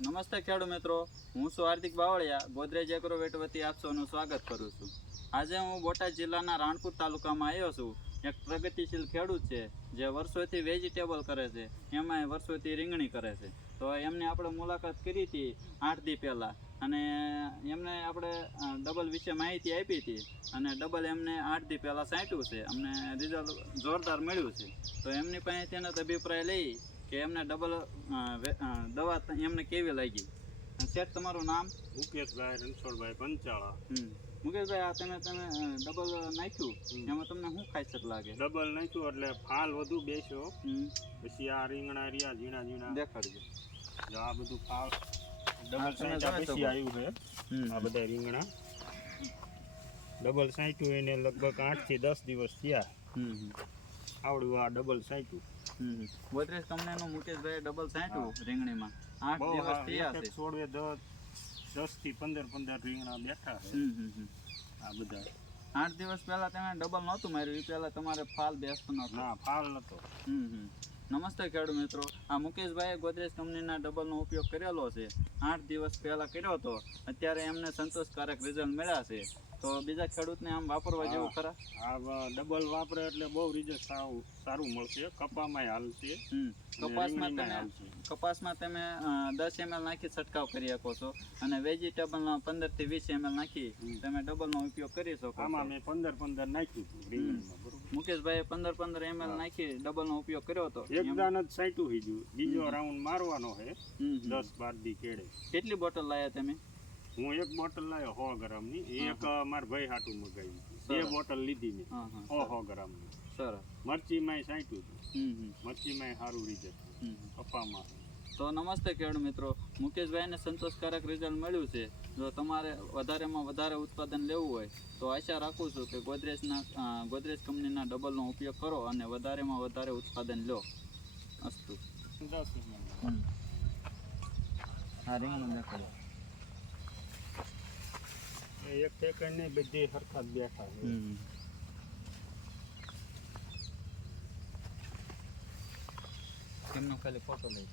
નમસ્તે ખેડૂત મિત્રો. હું છું હાર્દિક બાવળિયા. ગોદરેજ એગ્રોવેટ વતી આપ સૌનું સ્વાગત કરું છું. આજે હું બોટાદ જિલ્લાના રાણપુર તાલુકામાં આવ્યો છું. એક પ્રગતિશીલ ખેડૂત છે, જે વર્ષોથી વેજીટેબલ કરે છે. એમાંય વર્ષોથી રીંગણી કરે છે. તો એમને આપણે મુલાકાત કરી હતી આઠ દી પહેલાં. અને એમને આપણે ડબલ વિશે માહિતી આપી હતી. અને ડબલ એમને આઠ દી પહેલાં સાંટ્યું છે. અમને રિઝલ્ટ જોરદાર મળ્યું છે. તો એમની પાસે તેનો જ અભિપ્રાય લઈ કે એમને ડબલ દવા એમને કેવી લાગી? શેઠ તમારું નામ? મુકેશભાઈ રણછોડભાઈ પંચાળા. મુકેશભાઈ આ તમે તમે ડબલ નાખ્યું? એમાં તમને શું ખાસિયત લાગે? ડબલ નાખ્યું એટલે ફાલ વધુ બેસ્યો. પછી આ રીંગણા રહ્યા ઝીણા ઝીણા. દેખાડજો. જો આ બધું ફાલ ડબલ પછી શકો. આવ્યું છે. આ બધા રીંગણા. ડબલ સાંઠ્યું એને લગભગ આઠથી દસ દિવસ થયા. હમ. આ ડબલ હમ. ગોદરેજ કંપનીનું મુકેશભાઈ ડબલ સાંઠ્યું રીંગણીમાં. આઠ દિવસ થયા છે. દસ દસથી પંદર પંદર રીંગણા બેઠા છે. આ બધા. આઠ દિવસ પહેલા તમે ડબલ નહોતું માર્યું. એ પહેલા તમારે ફાલ બેસતો નહોતો. ફાલ નહોતો. હમ હમ. નમસ્તે ખેડૂત મિત્રો. આ મુકેશભાઈએ ગોદરેજ કંપનીના ડબલનો ઉપયોગ કરેલો છે. આઠ દિવસ પહેલાં કર્યો હતો. અત્યારે એમને સંતોષકારક રિઝલ્ટ મળ્યા છે. તો બીજા ખેડૂતને આમ વાપરવા જેવું ખરા? આ ડબલ વાપરે એટલે બહુ રિઝલ્ટ સારું સારું મળશે. કપામાં હાલશે કપાસમાં તમે કપાસમાં તમે દસ એમએલ નાખી છંટકાવ કરી શકો છો. અને વેજીટેબલના પંદરથી વીસ એમએલ નાખી. તમે ડબલનો ઉપયોગ કરી શકો આમાં મેં પંદર પંદર નાખ્યું રીંગણીમાં પંદર પંદર એમએલ નાખી ડબલનો ઉપયોગ કર્યો હતો. એક દાન જ સાઈટું હીજું બીજો રાઉન્ડ મારવાનો છે. દસ બાર દી કેળે. કેટલી બોટલ લાયા તમે? હું એક બોટલ લાવ્યો સો ગ્રામની. એક મારા ભાઈ હાટું મગાવી બે બોટલ લીધી ને હો હા. સો સો ગ્રામની. સરસ. મરચીમાંય સાચું હતું. મરચી માં સારું રિઝલ્ટ કપામાં તો નમસ્તે ખેડૂત મિત્રો. મુકેશભાઈને સંતોષકારક રિઝલ્ટ મળ્યું છે. જો તમારે વધારેમાં વધારે ઉત્પાદન લેવું હોય તો આશા રાખું છું કે ગોદરેજના ગોદરેજ કંપનીના ડબલનો ઉપયોગ કરો અને વધારેમાં વધારે ઉત્પાદન લો. અસ્તુ. હા રીંગણું દેખાડો એક ઠેકાણ નહીં બધી સરખા જ બેઠા છે. તેમનો ખાલી ફોટો લઈ?